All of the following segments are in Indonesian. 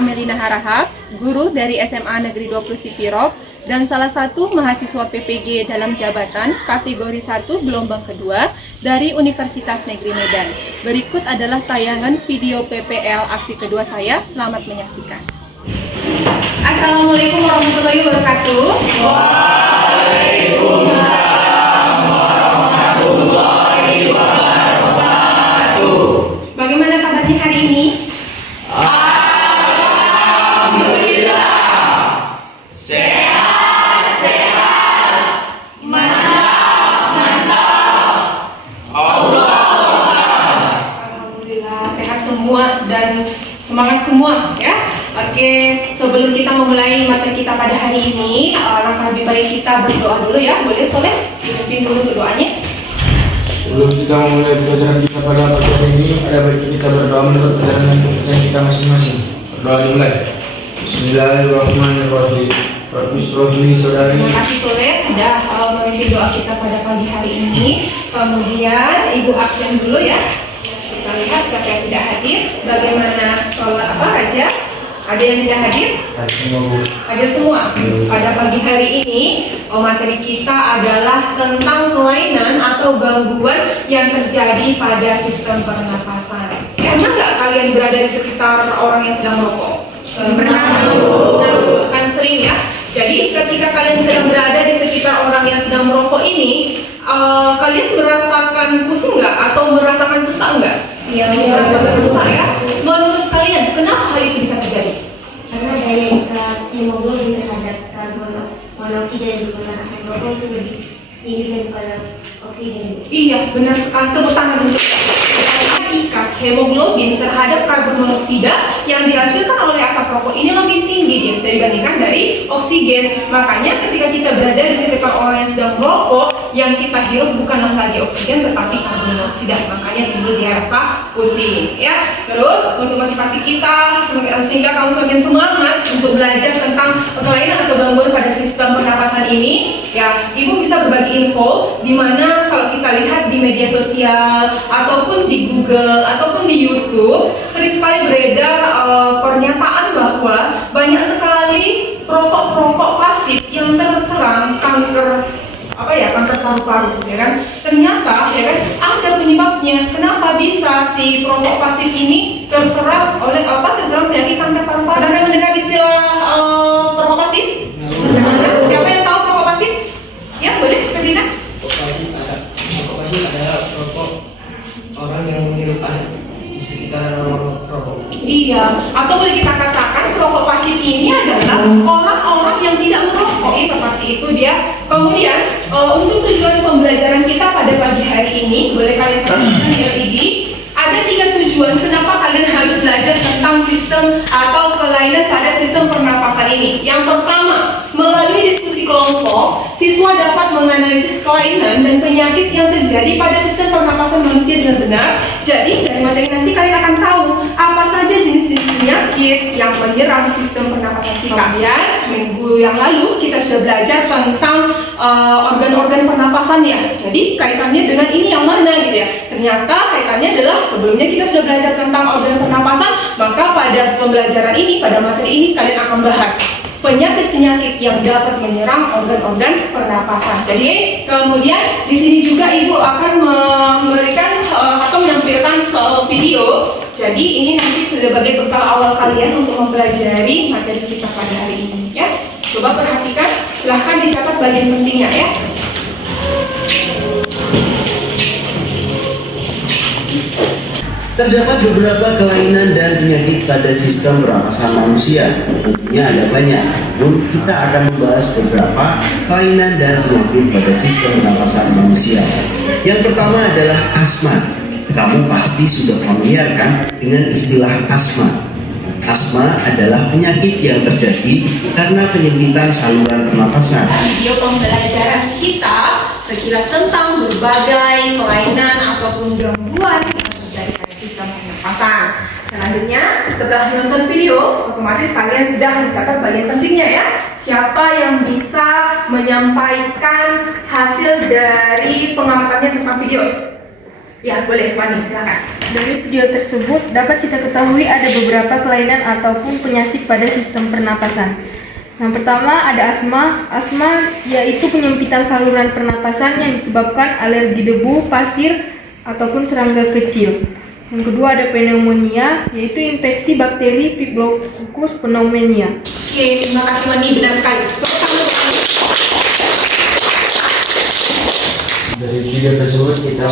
Amelina Harahap, guru dari SMA Negeri 20 Sipirog, dan salah satu mahasiswa PPG dalam jabatan kategori 1 gelombang kedua dari Universitas Negeri Medan. Berikut adalah tayangan video PPL aksi kedua saya. Selamat menyaksikan. Assalamualaikum warahmatullahi wabarakatuh. Waalaikumsalam warahmatullahi wabarakatuh. Bagaimana kabarnya hari ini? Alhamdulillah. Sehat. Mantap. Alhamdulillah sehat semua dan semangat semua ya. Oke, sebelum kita memulai materi kita pada hari ini, langkah lebih baik kita berdoa dulu ya. Boleh Soleh? Dipimpin dulu untuk doanya. Sebelum kita memulai pelajaran kita pada pagi hari ini, ada baiknya kita berdoa menurut pelajaran dan kepercayaan kita masing-masing. Berdoa dimulai. Bismillahirrahmanirrahim. Rabbi shrah li sadri. Terima kasih Soleh sudah memimpin doa kita pada pagi hari ini. Kemudian Ibu absen dulu ya. Kita lihat siapa yang tidak hadir. Bagaimana sholat Raja? Ada yang tidak hadir? Hadir semua. Pada pagi hari ini materi kita adalah tentang kelainan atau gangguan yang terjadi pada sistem pernapasan. Pernah nggak kalian berada di sekitar orang yang sedang merokok? Pernah. Kan sering ya. Jadi ketika kalian sedang berada di sekitar orang yang sedang merokok ini, kalian merasakan pusing nggak atau merasakan sesak nggak? Iya, merasakan sesak ya. Menurut kalian kenapa hal itu bisa terjadi? Karena daya hemoglobin terhadap karbon monoksida yang digunakan rokok itu lebih tinggi daripada oksigen. Iya, benar sekali. Tepuk tangan untuk ikat hemoglobin terhadap karbon monoksida yang dihasilkan oleh asap rokok ini lebih tinggi dibandingkan dari oksigen. Makanya ketika kita berada di sekitar orang yang sedang merokok, yang kita hirup bukanlah lagi oksigen tetapi karbon monoksida. Makanya timbul dia rasa pusing ya. Terus untuk motivasi kita sehingga kamu semakin semangat untuk belajar tentang kelainan atau gangguan pada sistem pernapasan ini ya, Ibu bisa berbagi info di mana kalau kita lihat di media sosial ataupun di Google ataupun di YouTube sering sekali beredar pernyataan bahwa banyak sekali perokok pasif yang terserang kanker kanker paru-paru ya kan. Ternyata ya kan ada penyebabnya. Kenapa bisa si perokok pasif ini terserang penyakit kanker paru-paru? Pernah mendengar istilah perokok pasif? Siapa yang tahu perokok pasif? Ya boleh Ferdinand. Perokok pasif adalah perokok orang yang menghirup asap di sekitar rokok. Iya, atau boleh kita katakan perokok pasif ini adalah orang-orang yang tidak merokok seperti itu dia. Kemudian untuk tujuan pembelajaran kita pada pagi hari ini, boleh kalian perhatikan di LED. Ada 3 tujuan kenapa kalian harus belajar tentang sistem atau kelainan pada sistem pernapasan ini. Yang pertama, melalui diskusi kelompok, siswa dapat menganalisis kelainan dan penyakit yang terjadi pada sistem pernapasan manusia dengan benar. Jadi dari materi nanti kalian akan tahu apa saja jenis-jenis penyakit yang menyerang sistem pernapasan kita. Kemudian minggu yang lalu kita sudah belajar tentang organ-organ pernapasannya. Jadi kaitannya dengan ini yang mana gitu ya. Ternyata kaitannya adalah sebelumnya kita sudah belajar tentang organ pernapasan, maka pada pembelajaran ini, pada materi ini kalian akan bahas penyakit-penyakit yang dapat menyerang organ-organ pernapasan. Jadi kemudian di sini juga Ibu akan memberikan atau menampilkan video. Jadi ini nanti sebagai bekal awal kalian untuk mempelajari materi kita pada hari ini ya. Coba perhatikan, silahkan dicatat bagian pentingnya ya. Terdapat beberapa kelainan dan penyakit pada sistem pernapasan manusia. Tentunya ada banyak, namun kita akan membahas beberapa kelainan dan penyakit pada sistem pernapasan manusia. Yang pertama adalah asma. Kamu pasti sudah familiar kan dengan istilah asma. Asma adalah penyakit yang terjadi karena penyempitan saluran pernapasan. Video pembelajaran kita sekilas tentang berbagai kelainan ataupun gangguan yang terjadi pada sistem pernapasan. Selanjutnya, setelah menonton video, otomatis kalian sudah mencatat bagian pentingnya ya. Siapa yang bisa menyampaikan hasil dari pengamatannya tentang video? Ya, boleh, Wani, silakan. Dari video tersebut dapat kita ketahui ada beberapa kelainan ataupun penyakit pada sistem pernapasan. Yang pertama ada asma. Asma yaitu penyempitan saluran pernapasan yang disebabkan alergi debu, pasir, ataupun serangga kecil. Yang kedua ada pneumonia, yaitu infeksi bakteri Piplococcus pneumoniae. Oke, terima kasih Wani, benar sekali. Dari video tersebut kita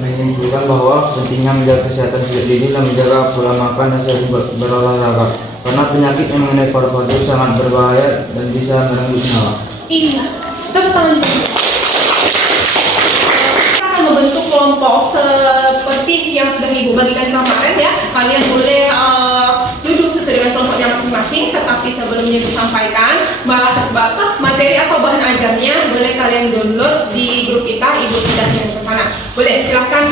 menyimpulkan bahwa pentingnya menjaga kesehatan sejak dini dan menjaga pola makan dan sering berolahraga. Karena penyakit yang mengenai paru-paru sangat berbahaya dan bisa merenggut nyawa. Iya, tepat. Kita akan membentuk kelompok seperti yang sudah Ibu bagikan kemarin ya. Kalian boleh duduk sesuai dengan kelompoknya masing-masing, tetapi sebelumnya Ibu sampaikan materi atau bahan ajarnya boleh kalian download di grup kita, Ibu sudah kirim ke sana. Boleh, silahkan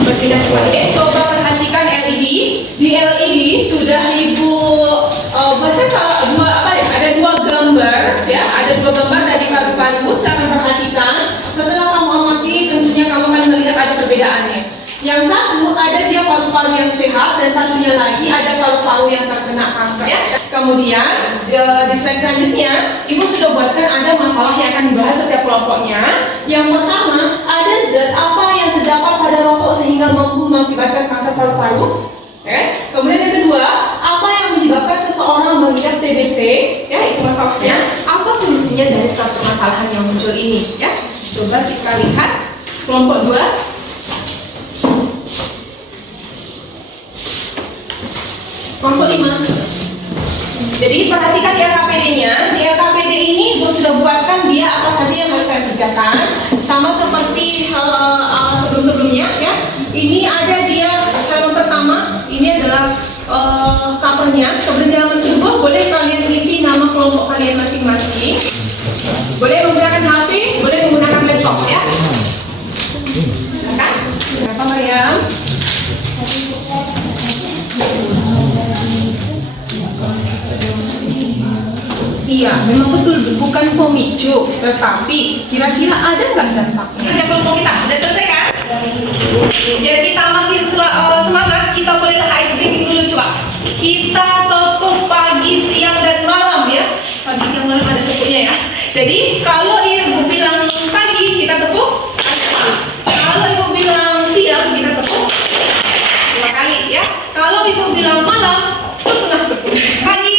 berpindah tempat. Oke, coba perhatikan LED. Di LED sudah Ibu buatkan ada dua gambar ya, ada dua gambar dari paru-paru. Silahkan perhatikan. Setelah kamu amati, tentunya kamu akan melihat ada perbedaannya. Yang satu ada dia paru-paru yang sehat dan satunya lagi ada paru-paru yang terkena kanker ya. Kemudian di slide selanjutnya Ibu sudah buatkan ada masalah yang akan dibahas setiap kelompoknya. Yang pertama ada zat apa yang terdapat pada rokok sehingga mampu mengakibatkan kanker paru-paru. Kemudian yang kedua, apa yang menyebabkan seseorang mengidap TBC? Ya, itu masalahnya. Apa solusinya dari satu permasalahan yang muncul ini? Ya, coba kita lihat kelompok 2. Kelompok 5. Jadi perhatikan di LKPD-nya. Di LKPD ini Ibu sudah buatkan dia apa saja yang harus kalian kerjakan, sama seperti sebelum-sebelumnya ya. Ini ada dia halaman pertama, ini adalah covernya. Kemudian di halaman kedua boleh kalian isi nama kelompok kalian masing-masing. Boleh menggunakan HP, boleh menggunakan laptop ya. Silakan. Berapa Mariam? Iya, memang betul bukan pemicu, tetapi kira-kira ada nggak dampaknya? Kita kelompok kita sudah selesai kan? Jadi kita makin semangat, kita bolehlah ice breaking dulu coba. Kita tepuk pagi, siang dan malam ya. Pagi, siang, malam ada tepuknya ya. Jadi kalau Ibu bilang pagi, kita tepuk 1 kali. Kalau Ibu bilang siang, kita tepuk 2 kali ya. Kalau Ibu bilang malam, setengah tepuk. Pagi.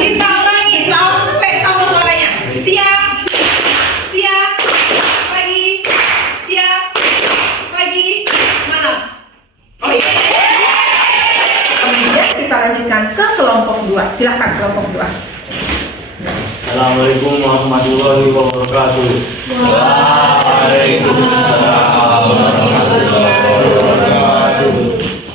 Kita ulangi sampai sama suaranya. Siang, pagi, malam. Oh iya. Kemudian kita lanjutkan ke kelompok 2. Silahkan kelompok 2. Assalamualaikum warahmatullahi wabarakatuh. Waalaikumsalam warahmatullahi wabarakatuh.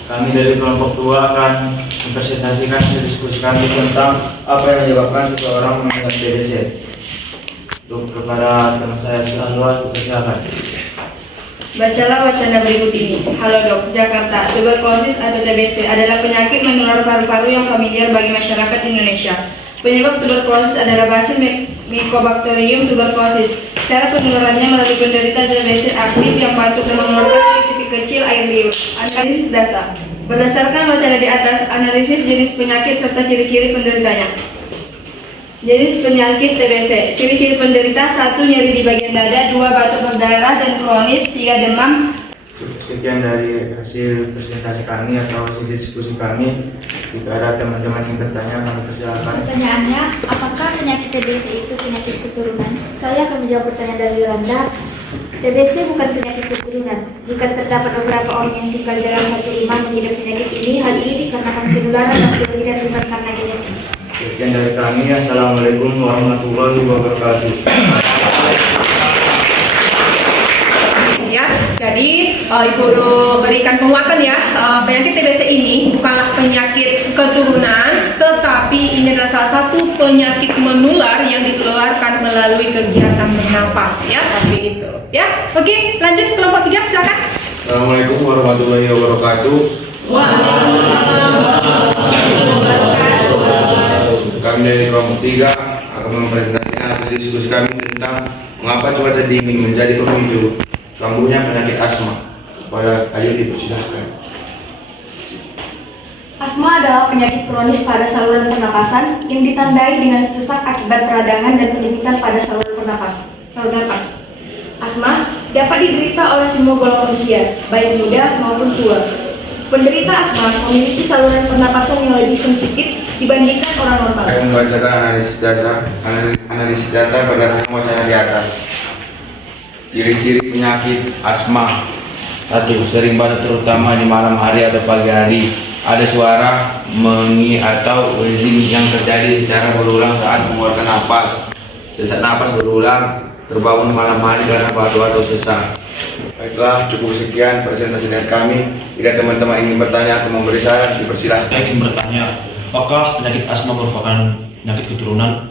Kami dari kelompok 2 akan mempresentasikan diskusi kami tentang apa yang menyebabkan seseorang mengidap TBC. Untuk kepada teman saya Alwan, persilakan. Bacalah wacana berikut ini. Halo Dok, Jakarta. Tuberkulosis atau TBC adalah penyakit menular paru-paru yang familiar bagi masyarakat Indonesia. Penyebab tuberkulosis adalah Bacillus Mycobacterium tuberculosis. Cara penularannya melalui penderita TBC aktif yang batuk dan mengeluarkan titik kecil air liur. Analisis dasar. Berdasarkan wacana di atas, analisis jenis penyakit serta ciri-ciri penderitanya. Jenis penyakit TBC. Ciri-ciri penderita: 1. Nyeri di bagian dada, 2. Batuk berdarah dan kronis, 3. Demam. Sekian dari hasil presentasi kami atau hasil diskusi kami. Jika ada teman-teman yang bertanya, kami persilakan. Pertanyaannya, apakah penyakit TBC itu penyakit keturunan? Saya akan menjawab pertanyaan dari Yolanda. TBC bukan penyakit keturunan. Jika terdapat beberapa orang yang tinggal dalam satu rumah mengidap penyakit ini, hal ini dikarenakan penularan bakteri dan bukan karena genetik. Sekian dari kami. Assalamualaikum warahmatullahi wabarakatuh. Ya, jadi Ibu berikan penguatan ya. Penyakit TBC ini bukanlah penyakit keturunan, tetapi ini adalah salah satu penyakit menular yang dikeluarkan melalui kegiatan bernapas ya, seperti itu. Ya, oke, lanjut kelompok 3, silakan. Assalamualaikum warahmatullahi wabarakatuh. Waalaikumsalam. Kami dari kelompok 3 akan mempresentasikan hasil diskusi kami tentang mengapa cuaca dingin menjadi pemicu kambuhnya penyakit asma. Pada ayo dipersilahkan. Asma adalah penyakit kronis pada saluran pernapasan yang ditandai dengan sesak akibat peradangan dan penyempitan pada saluran napas. Asma dapat diderita oleh semua golongan usia, baik muda maupun tua. Penderita asma memiliki saluran pernapasan yang lebih sensitif dibandingkan orang normal. Saya membacakan analisis data berdasarkan wacana di atas. Ciri-ciri penyakit asma. 1. Sering batuk terutama di malam hari atau pagi hari. Ada suara mengi atau wheezing yang terjadi secara berulang saat mengeluarkan napas. Sesak napas berulang, terbangun malam hari karena batuk atau sesak. Baiklah, cukup sekian presentasi dari kami. Jika teman-teman ingin bertanya atau memberi saran, dipersilahkan. Saya ingin bertanya, apakah penyakit asma merupakan penyakit keturunan?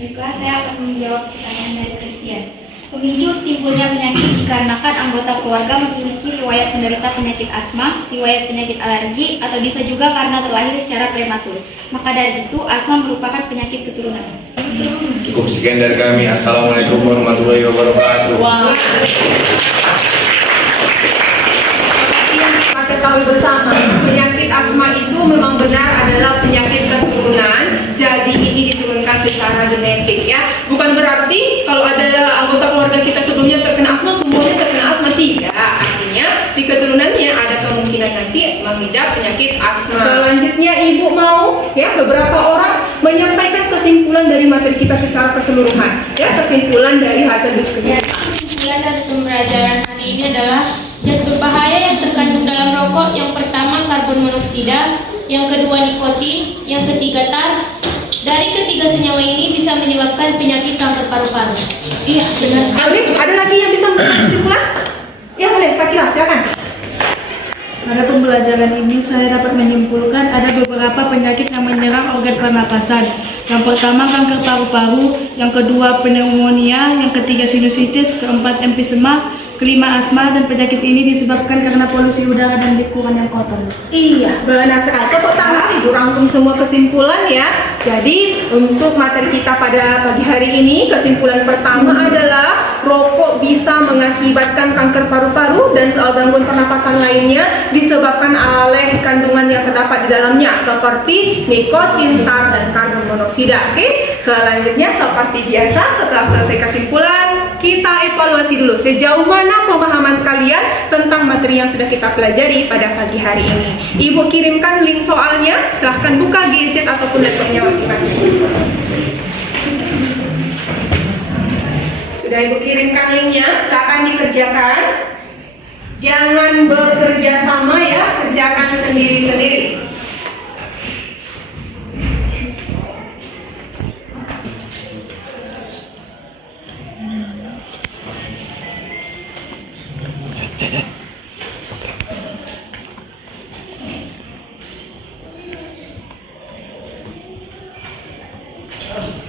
Baiklah, saya akan menjawab pertanyaan dari Christian. Pemicu timbulnya penyakit dikarenakan anggota keluarga memiliki riwayat menderita penyakit asma, riwayat penyakit alergi, atau bisa juga karena terlahir secara prematur. Maka dari itu, asma merupakan penyakit keturunan. Cukup sekian dari kami. Assalamualaikum warahmatullahi wabarakatuh. Kita ketahui bersama, penyakit asma itu memang benar adalah penyakit keturunan. Jadi ini diturunkan secara genetik ya. Bukan berarti kalau ada anggota keluarga kita sebelumnya terkena asma, semuanya terkena asma, tidak. Artinya di keturunannya ada kemungkinan nanti mengidap penyakit asma. Selanjutnya Ibu mau ya beberapa orang menyampaikan kesimpulan dari materi kita secara keseluruhan. Ya, kesimpulan dari hasil diskusi. Kesimpulan dari pembelajaran hari ini adalah zat berbahaya yang terkandung dalam rokok. Yang pertama karbon monoksida, yang kedua nikotin, yang ketiga tar. Dari ketiga senyawa ini bisa menyebabkan penyakit kanker paru-paru. Iya, benar sekali. Ada lagi yang bisa memberikan kesimpulan? Ya boleh, Sakila, silakan. Pada pembelajaran ini saya dapat menyimpulkan ada beberapa penyakit yang menyerang organ pernapasan. Yang pertama kanker paru-paru, yang kedua pneumonia, yang ketiga sinusitis, keempat emfisema, kelima asma, dan penyakit ini disebabkan karena polusi udara dan lingkungan yang kotor. Iya, benar sekali. Tepuk tangan Ibu rangkum semua kesimpulan ya. Jadi untuk materi kita pada pagi hari ini, kesimpulan pertama adalah rokok bisa mengakibatkan kanker paru-paru dan gangguan pernapasan lainnya disebabkan oleh kandungan yang terdapat di dalamnya seperti nikotin, tar, dan karbon monoksida. Oke, selanjutnya seperti biasa setelah selesai kesimpulan kita evaluasi dulu sejauh mana pemahaman kalian tentang materi yang sudah kita pelajari pada pagi hari ini. Ibu kirimkan link soalnya, silahkan buka gadget ataupun laptopnya masing-masing. Sudah Ibu kirimkan linknya, silahkan dikerjakan. Jangan bekerja sama ya, kerjakan sendiri-sendiri.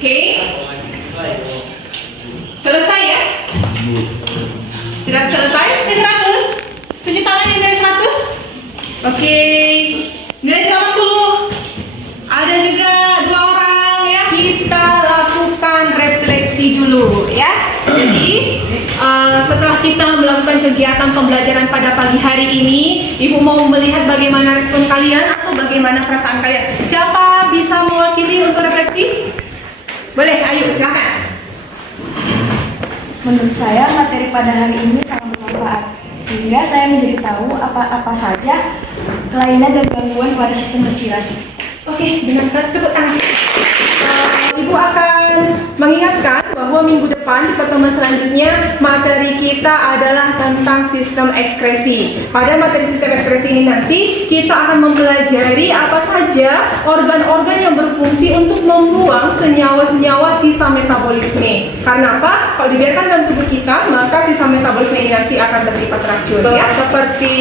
Oke, selesai ya? Sudah selesai? 100? Tunjuk tangan yang nilai 100? Oke, nilai 80. Ada juga 2 orang ya. Kita lakukan refleksi dulu ya. Jadi setelah kita melakukan kegiatan pembelajaran pada pagi hari ini, Ibu mau melihat bagaimana respon kalian atau bagaimana perasaan kalian. Siapa bisa mewakili untuk refleksi? Boleh, ayo silakan. Menurut saya materi pada hari ini sangat bermanfaat, sehingga saya menjadi tahu apa saja kelainan dan gangguan pada sistem respirasi. Oke, dengan sekali tepuk tangan. Ibu akan mengingatkan bahwa minggu depan di pertemuan selanjutnya materi kita adalah tentang sistem ekskresi. Pada materi sistem ekskresi ini nanti kita akan mempelajari apa saja organ-organ yang berfungsi untuk membuang senyawa-senyawa sisa metabolisme. Karena apa? Kalau dibiarkan dalam tubuh kita, maka sisa metabolisme ini nanti akan bersifat racun. Ya, seperti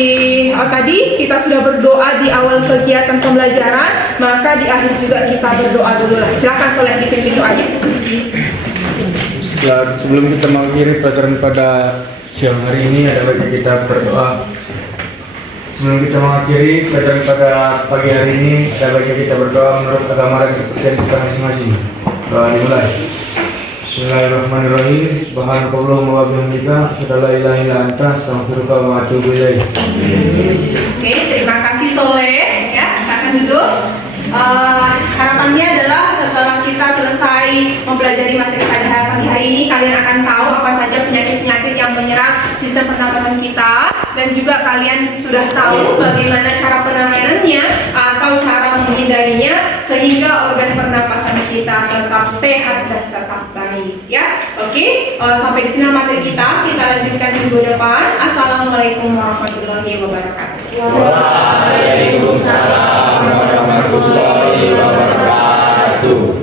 tadi kita sudah berdoa di awal kegiatan pembelajaran, maka di akhir juga kita berdoa dulu lah. Silakan Soleh dipimpin doanya. Sebelum kita mengakhiri pelajaran pada siang hari ini, ada baiknya kita berdoa. Sebelum kita mengakhiri pelajaran pada pagi hari ini, ada baiknya kita berdoa menurut agama dan kepercayaan kita masing-masing. Doa dimulai. Bismillahirrahmanirrahim. Subhanallah wa bihamdika, asyhadu an la ilaha illa anta, astaghfiruka wa atubu ilaik. Oke, terima kasih Soleh. Ya, silakan duduk. Harapannya adalah setelah kita selesai mempelajari materi pada pagi hari ini, kalian akan tahu apa saja penyakit-penyakit yang menyerang sistem pernapasan kita, dan juga kalian sudah tahu bagaimana cara penanganannya atau cara menghindarinya sehingga organ pernapasan kita tetap sehat dan tetap baik. Ya, oke. Sampai di sini materi kita. Kita lanjutkan minggu depan. Assalamualaikum warahmatullahi wabarakatuh. Waalaikumsalam warahmatullahi wabarakatuh.